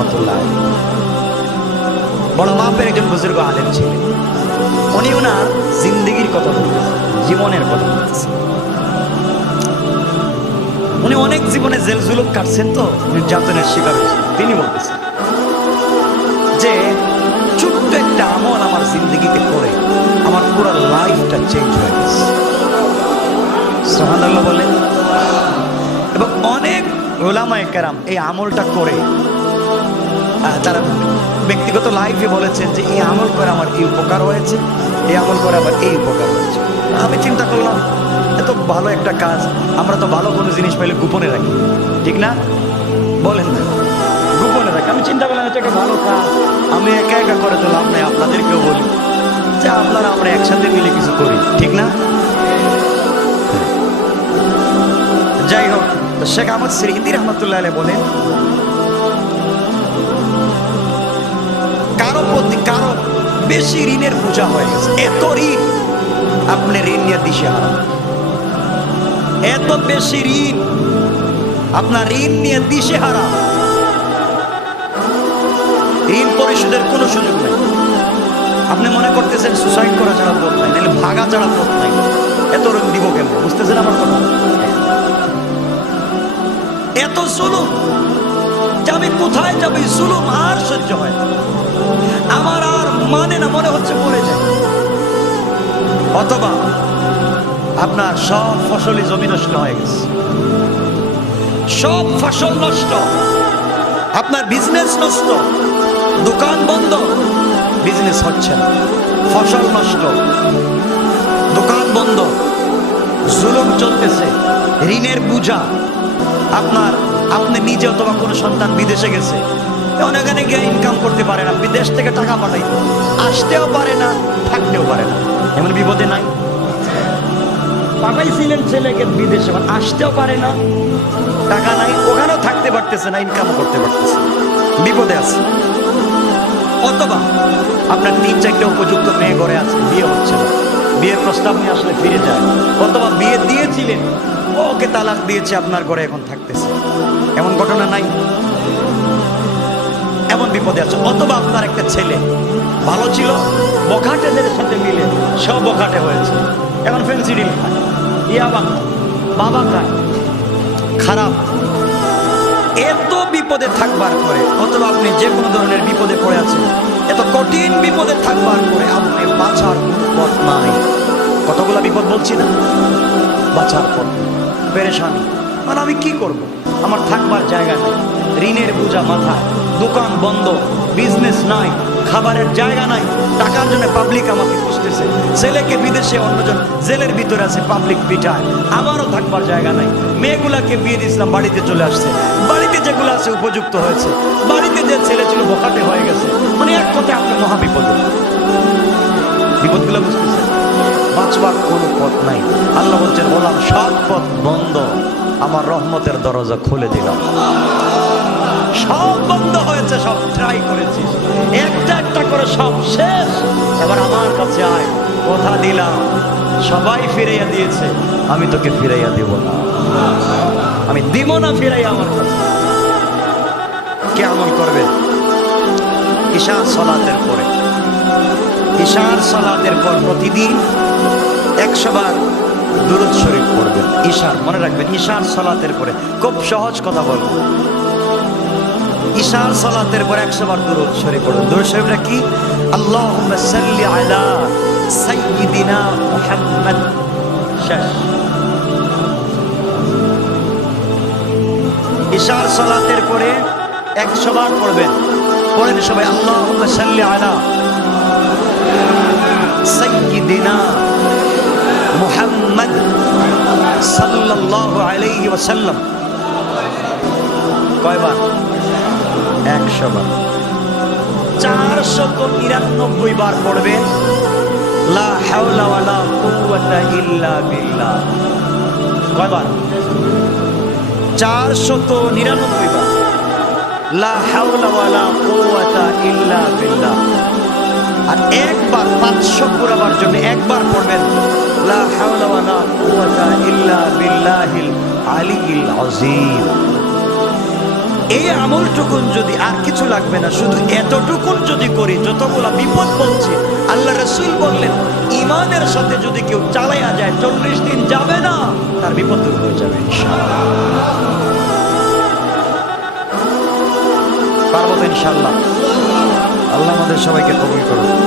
রহমতুল্লাহ বড় মাপের একজন বুজুর্গ আলেম ছিলেন। উনি ওনার জিন্দেগির কথা বলতেছেন, জীবনের কথা বলতেছেন। উনি অনেক জীবনে জেল জুলুম কাটছেন, তো নির্যাতনের শিকার হয়েছেন। তিনি বলতেছেন যে ছোট্ট একটা আমল আমার জিন্দগিতে করে আমার পুরো লাইফটা চেঞ্জ হয়ে গেছে। সুবহানাল্লাহ বলেন। এবং অনেক উলামায়ে কেরাম এই আমলটা করে তারা ব্যক্তিগত লাইফে বলেছেন যে এই আমল করে আমার এই উপকার হয়েছে, এই আমল করে আমার এই উপকার হয়েছে। আমি চিন্তা করলাম এত ভালো একটা কাজ, আমরা তো ভালো কোনো জিনিস পাইলে গোপনে রাখি, ঠিক না? বলেন না, গোপনে রাখি। আমি চিন্তা করলাম এটা একটা ভালো কাজ, আমি একা একা করে তো লাভ নাই, আপনাদেরকেও বলি যে আপনারা আমরা একসাথে মিলে কিছু করি, ঠিক না? যাই হোক, শেখ আহমদ সিরিন্দি রহমতুল্লাহ আলাইহি বলেন, কারো প্রতি কারো বেশি ঋণের বোঝা হয়ে গেছে, এত ঋণ আপনি ঋণ নিয়ে দিশেহারা, এত বেশি ঋণ আপনার ঋণ নিয়ে দিশেহারা, ঋণ পরিশোধের কোনো সুযোগ নেই। আপনি মনে করতেছেন সুসাইড করা ছাড়া পথ নাই, নাহলে ভাগা ছাড়া পথ নাই, এত ঋণ দিব কেন? বুঝতেছেন আমার কথা? এত জুলুম যে আমি কোথায় যাবো, জুলুম আর সহ্য হয় আমার, আর মানে না, মনে হচ্ছে মরে যায়। অথবা আপনার সব ফসলি জমি নষ্ট হয়ে গেছে, সব ফসল নষ্ট, আপনার বিজনেস নষ্ট, দোকান বন্ধ, বিজনেস হচ্ছে না, ফসল নষ্ট, দোকান বন্ধ, জুলুম চলতেছে, ঋণের বোঝা আপনি নিজে অথবা কোনো সন্তান বিদেশে গেছে, ওখানে গিয়ে ইনকাম করতে পারে না, বিদেশ থেকে টাকা পাঠাই আসতেও পারে না, থাকতেও পারে না। এমন বিপদে নাই? পাঠাইছিলেন ছেলেকে বিদেশে, আসতেও পারে না, টাকা নাই, ওখানেও থাকতে পারতেছে না, ইনকামও করতে পারতেছে, বিপদে আছে। অথবা আপনার 3-4টা উপযুক্ত মেয়ে ঘরে আছে, বিয়ে হচ্ছে না, বিয়ের প্রস্তাব নিয়ে আসলে ফিরে যায়। অথবা বিয়ে দিয়েছিলেন, ওকে তালাক দিয়েছে, আপনার ঘরে এখন থাকতেছে। এমন ঘটনা নাই? এমন বিপদে আছে। অথবা আপনার একটা ছেলে ভালো ছিল, বখাটেদের সাথে মিলে সব বখাটে হয়েছে, এখন ফেন্সিডিল খায়, ইয়াবা বাবা খায়, খারাপ। এত বিপদে থাকবার পরে, অথবা আপনি যে কোনো ধরনের বিপদে পড়ে আছেন, এত কঠিন বিপদে থাকবার পরে আপনি বাঁচার পথ নাই। কতগুলা বিপদ বলছি না, বাঁচার পথ, পেরেশানি, মানে আমি কি করব? আমার থাকবার জায়গা নেই, ঋণের বোঝা মাথায়, দোকান বন্ধ, বিজনেস নাই, খাবারের জায়গা নাই, টাকার জন্য পাবলিক আমাকে খুঁজতেছে, ছেলেকে বিদেশে অন্যজন জেলের ভিতরে আছে, পাবলিক পিটায়, আমারও থাকবার জায়গা নাই। মেয়েগুলাকে বিয়ে দিয়েছিলাম, বাড়িতে চলে আসছে, বাড়িতে যেগুলো আছে উপযুক্ত হয়েছে, বাড়িতে যে ছেলে ছিল বখাটে হয়ে গেছে, মানে এক কথায় আপনি মহাবিপদে। বিপদগুলো বুঝতেছেন? বাঁচবার কোনো পথ নাই। আল্লাহ বলছেন, বললাম সব পথ বন্ধ, আমার রহমতের দরজা খুলে দিলাম। সব বন্ধ হয়েছে, সব ট্রাই করেছিস, একটা একটা করে সব শেষ, এবার আমার কাছে আয়, কথা দিলাম। সবাই ফিরাইয়া দিয়েছে, আমি তোকে ফিরাইয়া দেব না, আমি দিব না ফিরাইয়া আমার কাছে। কে আমল করবে? ইশার সালাতের পরে, ইশার সালাতের পর প্রতিদিন 100 বার দুরূদ শরীফ পড়বেন। ইশার, মনে রাখবেন, ইশার সালাতের পরে, খুব সহজ কথা বলবো, ইশার সালাতের পর 100 বার দুরূদ শরীফ পড়বেন। দুরূদ শরীফটা কি? আল্লাহুম্মা সাল্লি আলা সাইয়্যিদিনা মুহাম্মদ, শেষ। ইশার সালাতের পরে 100 বার পড়বেন। পড়েন সবাই, আল্লাহুম্মা সাল্লি আলা সাইয়্যিদিনা মুহাম্মদ সাল্লাল্লাহু আলাইহি ওয়াসাল্লাম। কয়বার? 100 বার। 499 বার পড়বেন লা হাওলা ওয়ালা কুওয়াতা ইল্লা বিল্লাহ। কয়বার? 499 বার লা হাওলা ওয়ালা কুওয়াতা ইল্লা বিল্লাহ। আর একবার 500 পুরাবার জন্য একবার পড়বেন লা হাওলা ওয়ালা কুওয়াতা ইল্লা বিল্লাহিল আলিয়্যিল আযীম। এই আমলটুকুন যদি, আর কিছু লাগবে না, শুধু এতটুকুন যদি করি, যতগুলা বিপদ বলছি আল্লাহ রাসূল বললেন ইমানের সাথে যদি কেউ চালাইয়া যায় 40 দিন যাবে না, তার বিপদ দূর হয়ে যাবে ইনশাআল্লাহ। পারবো তো ইনশাআল্লাহ। আল্লাহ আমাদের সবাইকে কবুল করুন।